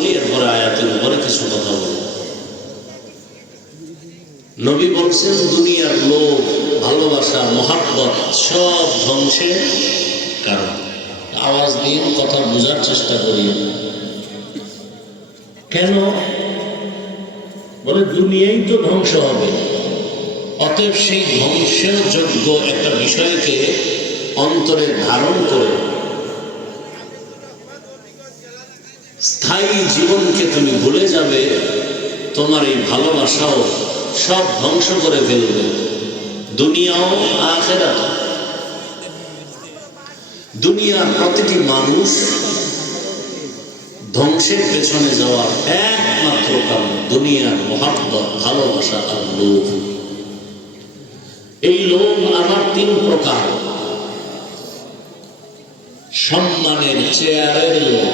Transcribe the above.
বলি, এরপরে আয়াতের উপরে কিছু কথা বলি। নবী বলছেন দুনিয়ার লোভ, ভালোবাসা, মহাব্বত সব ধ্বংসের কারণ। আওয়াজ দিন, কথা বোঝার চেষ্টা করি। কেন? বলে দুনিয়াই তো ধ্বংস হবে, অতএব সেই ধ্বংসের যোগ্য একটা বিষয়কে অন্তরে ধারণ করে স্থায়ী জীবনকে তুমি ভুলে যাবে, তোমার এই ভালোবাসাও সব ধ্বংস করে ফেলবে, দুনিয়াও আখিরাত। দুনিয়ার প্রতিটি মানুষ ধ্বংসের পেছনে যাওয়ার একমাত্র কারণ দুনিয়ার মহাব্বত, ভালোবাসা আর লোভ। এই লোভ আমার তিন প্রকার। সম্মানের চেয়ারের লোভ,